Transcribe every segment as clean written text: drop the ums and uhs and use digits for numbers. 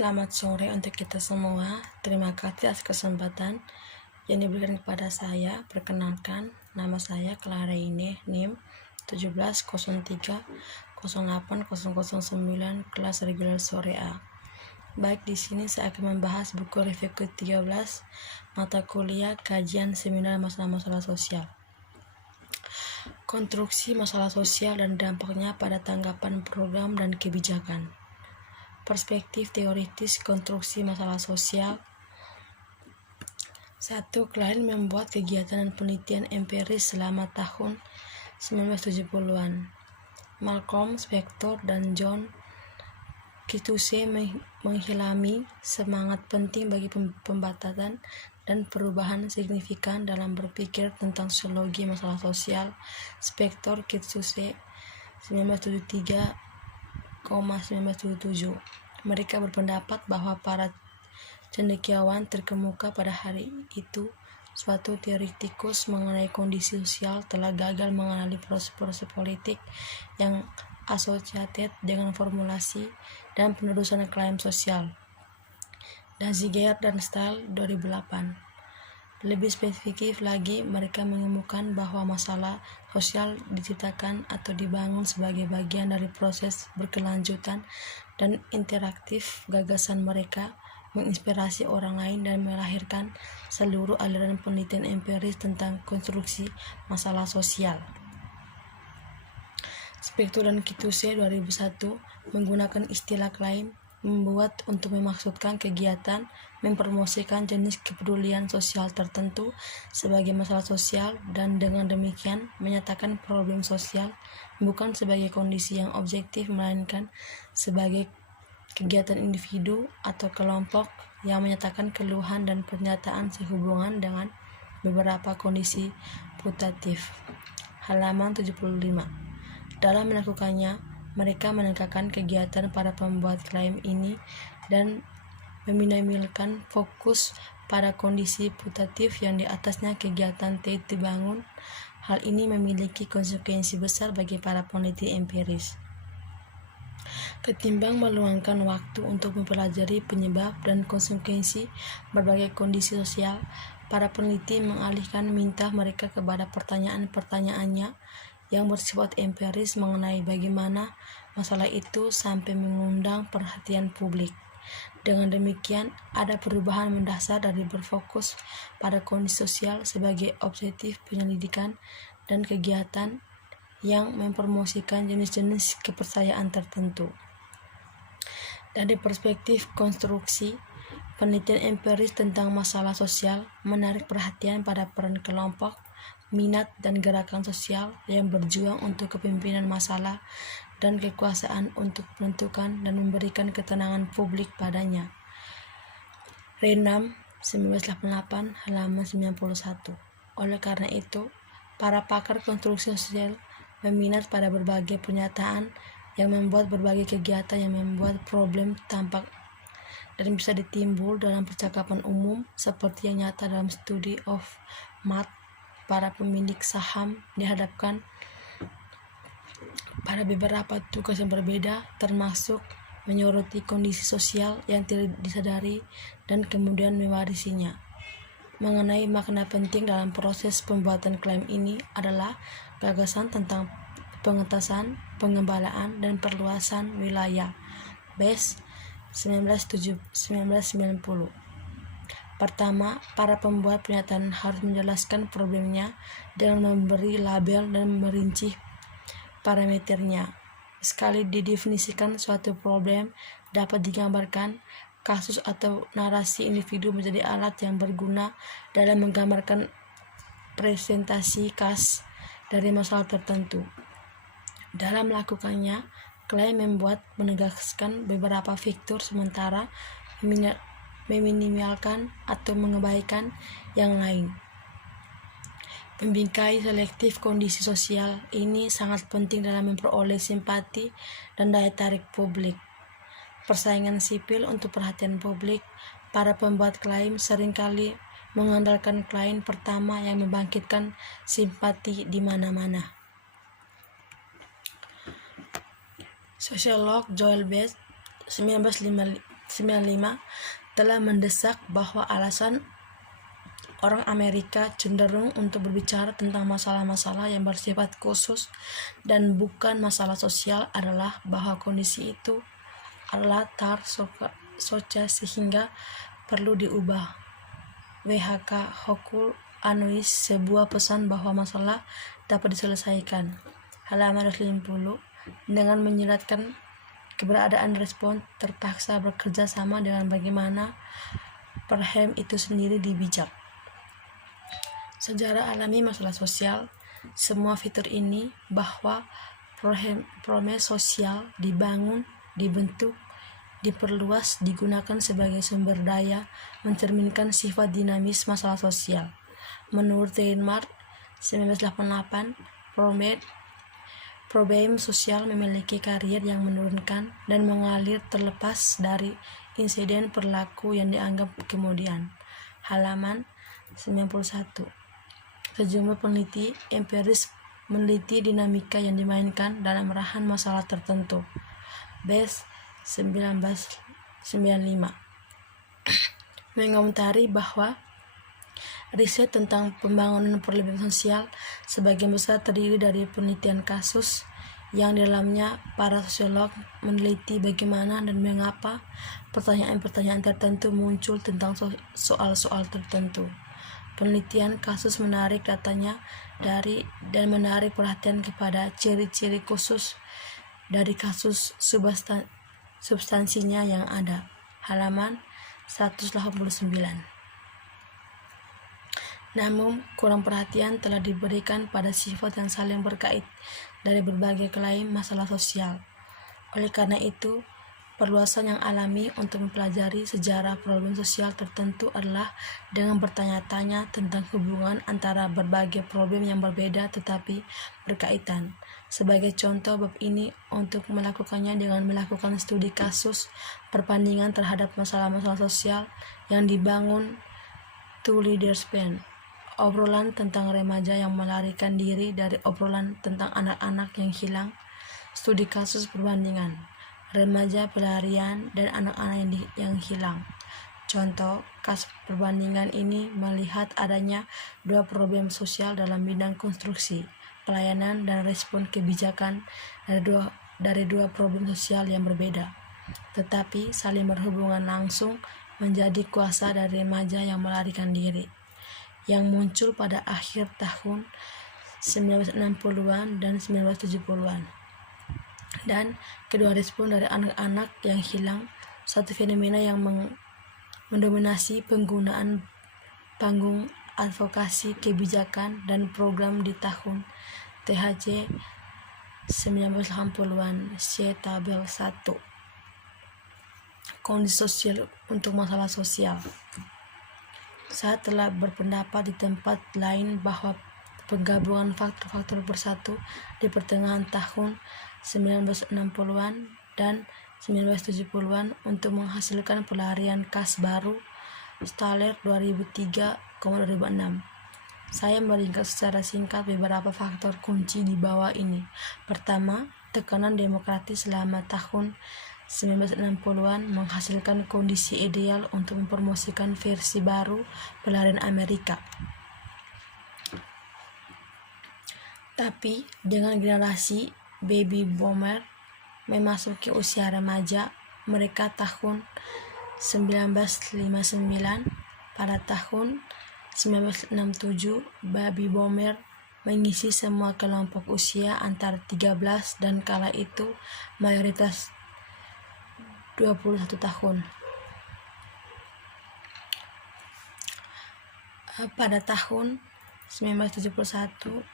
Selamat sore untuk kita semua. Terima kasih atas kesempatan yang diberikan kepada saya. Perkenalkan, nama saya Claraine, NIM 1703080009, kelas reguler sore A. Baik, di sini saya akan membahas buku review ke-13 mata kuliah kajian seminar masalah-masalah sosial. Konstruksi masalah sosial dan dampaknya pada tanggapan program dan kebijakan. Perspektif teoritis konstruksi masalah sosial. 1. Klein membuat kegiatan dan penelitian empiris selama tahun 1970-an. Malcolm Spector dan John Kituse menghilami semangat penting bagi pembatasan dan perubahan signifikan dalam berpikir tentang sosiologi masalah sosial. Spector Kituse 1973-1977. Mereka berpendapat bahwa para cendekiawan terkemuka pada hari itu, suatu teoritikus mengenai kondisi sosial, telah gagal mengenali proses-proses politik yang associated dengan formulasi dan penerusan klaim sosial. Daziger dan Stahl 2008. Lebih spesifik lagi, mereka menemukan bahwa masalah sosial diciptakan atau dibangun sebagai bagian dari proses berkelanjutan dan interaktif. Gagasan mereka menginspirasi orang lain dan melahirkan seluruh aliran penelitian empiris tentang konstruksi masalah sosial. Spector dan Kituse 2001 menggunakan istilah klaim membuat untuk memaksudkan kegiatan mempromosikan jenis kepedulian sosial tertentu sebagai masalah sosial, dan dengan demikian menyatakan problem sosial bukan sebagai kondisi yang objektif melainkan sebagai kegiatan individu atau kelompok yang menyatakan keluhan dan pernyataan sehubungan dengan beberapa kondisi putatif. Halaman 75. Dalam melakukannya, mereka menekankan kegiatan para pembuat klaim ini dan meminimaliskan fokus pada kondisi putatif yang di atasnya kegiatan dibangun. Hal ini memiliki konsekuensi besar bagi para peneliti empiris. Ketimbang meluangkan waktu untuk mempelajari penyebab dan konsekuensi berbagai kondisi sosial, para peneliti mengalihkan minta mereka kepada pertanyaan-pertanyaannya yang bersifat empiris mengenai bagaimana masalah itu sampai mengundang perhatian publik. Dengan demikian, ada perubahan mendasar dari berfokus pada kondisi sosial sebagai objektif penyelidikan dan kegiatan yang mempromosikan jenis-jenis kepercayaan tertentu. Dari perspektif konstruksi, penelitian empiris tentang masalah sosial menarik perhatian pada peran kelompok, minat dan gerakan sosial yang berjuang untuk kepemimpinan masalah dan kekuasaan untuk menentukan dan memberikan ketenangan publik padanya. Renam 1988 halaman 91. Oleh karena itu, para pakar konstruksi sosial berminat pada berbagai pernyataan yang membuat berbagai kegiatan yang membuat problem tampak dan bisa ditimbul dalam percakapan umum, seperti yang nyata dalam studi of math. Para pemilik saham dihadapkan pada beberapa tugas yang berbeda, termasuk menyoroti kondisi sosial yang tidak disadari dan kemudian mewarisinya. Mengenai makna penting dalam proses pembuatan klaim ini adalah gagasan tentang pengetasan, pengembalaan, dan perluasan wilayah. Best 1990. Pertama, para pembuat pernyataan harus menjelaskan problemnya dengan memberi label dan merinci parameternya. Sekali didefinisikan suatu problem, dapat digambarkan kasus atau narasi individu menjadi alat yang berguna dalam menggambarkan presentasi khas dari masalah tertentu. Dalam melakukannya, klaim membuat menegaskan beberapa fitur sementara meminimalkan atau mengabaikan yang lain. Membingkai selektif kondisi sosial ini sangat penting dalam memperoleh simpati dan daya tarik publik. Persaingan sipil untuk perhatian publik, para pembuat klaim seringkali mengandalkan klaim pertama yang membangkitkan simpati di mana-mana. Sosiolog Joel Best 1955 95 telah mendesak bahwa alasan orang Amerika cenderung untuk berbicara tentang masalah-masalah yang bersifat khusus dan bukan masalah sosial adalah bahwa kondisi itu adalah sosial sehingga perlu diubah. WHK Hokul Anuis, sebuah pesan bahwa masalah dapat diselesaikan. Halaman 250, dengan menyiratkan keberadaan respon terpaksa bekerja sama dengan bagaimana Perhem itu sendiri dibijak. Sejarah alami masalah sosial, semua fitur ini bahwa proses sosial dibangun, dibentuk, diperluas, digunakan sebagai sumber daya, mencerminkan sifat dinamis masalah sosial. Menurut Reinhardt 1988, problem sosial memiliki karier yang menurunkan dan mengalir terlepas dari insiden perilaku yang dianggap kemudian. Halaman 91. Sejumlah peneliti empiris meneliti dinamika yang dimainkan dalam rahan masalah tertentu. Best 1995 mengomentari bahwa riset tentang pembangunan problem sosial sebagian besar terdiri dari penelitian kasus yang di dalamnya para sosiolog meneliti bagaimana dan mengapa pertanyaan-pertanyaan tertentu muncul tentang soal-soal tertentu. Penelitian kasus menarik datanya dan menarik perhatian kepada ciri-ciri khusus dari kasus substansinya yang ada. Halaman 189. Namun, kurang perhatian telah diberikan pada sifat yang saling berkait dari berbagai klaim masalah sosial. Oleh karena itu, perluasan yang alami untuk mempelajari sejarah problem sosial tertentu adalah dengan bertanya-tanya tentang hubungan antara berbagai problem yang berbeda tetapi berkaitan. Sebagai contoh bab ini, untuk melakukannya dengan melakukan studi kasus perbandingan terhadap masalah-masalah sosial yang dibangun to leaderspan, obrolan tentang remaja yang melarikan diri dari obrolan tentang anak-anak yang hilang, studi kasus perbandingan remaja pelarian dan anak-anak yang hilang. Contoh kasus perbandingan ini melihat adanya dua problem sosial dalam bidang konstruksi, pelayanan dan respon kebijakan dari dua problem sosial yang berbeda, tetapi saling berhubungan langsung menjadi kuasa dari remaja yang melarikan diri, yang muncul pada akhir tahun 1960-an dan 1970-an. Dan kedua respon dari anak-anak yang hilang, satu fenomena yang mendominasi penggunaan panggung advokasi kebijakan dan program di tahun THC 1980-an. C. Tabel 1. Kondisi sosial untuk masalah sosial. Saya telah berpendapat di tempat lain bahwa penggabungan faktor-faktor bersatu di pertengahan tahun 1960-an dan 1970-an untuk menghasilkan pelarian khas baru Staller 2003-2006. Saya meringkas secara singkat beberapa faktor kunci di bawah ini. Pertama, tekanan demokratis selama tahun 1960-an menghasilkan kondisi ideal untuk mempromosikan versi baru pelarian Amerika. Tapi dengan generasi baby boomer memasuki usia remaja mereka tahun 1959, pada tahun 1967 baby boomer mengisi semua kelompok usia antara 13 dan kala itu mayoritas 21 tahun. Pada tahun 1971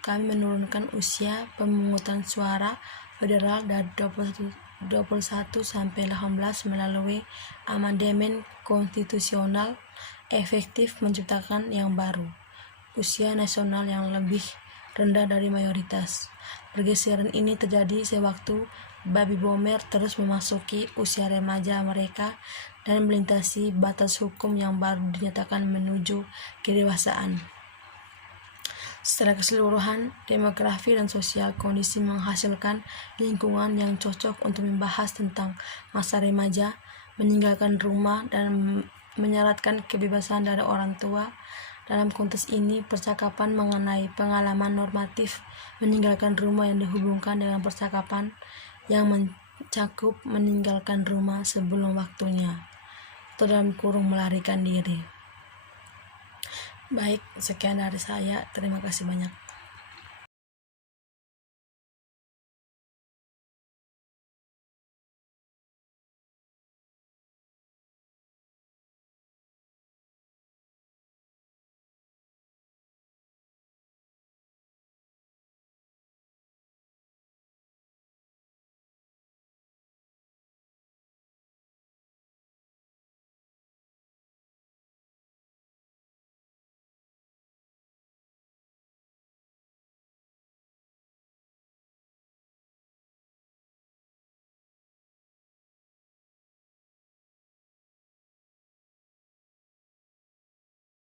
kami menurunkan usia pemungutan suara federal dari 21 sampai 18 melalui amandemen konstitusional efektif menciptakan yang baru, usia nasional yang lebih rendah dari mayoritas. Pergeseran ini terjadi sewaktu baby boomer terus memasuki usia remaja mereka dan melintasi batas hukum yang baru dinyatakan menuju kedewasaan. Secara keseluruhan, demografi dan sosial kondisi menghasilkan lingkungan yang cocok untuk membahas tentang masa remaja, meninggalkan rumah dan menyaratkan kebebasan dari orang tua. Dalam konteks ini, percakapan mengenai pengalaman normatif meninggalkan rumah yang dihubungkan dengan percakapan yang mencakup meninggalkan rumah sebelum waktunya atau dalam kurung melarikan diri. Baik, sekian dari saya. Terima kasih banyak.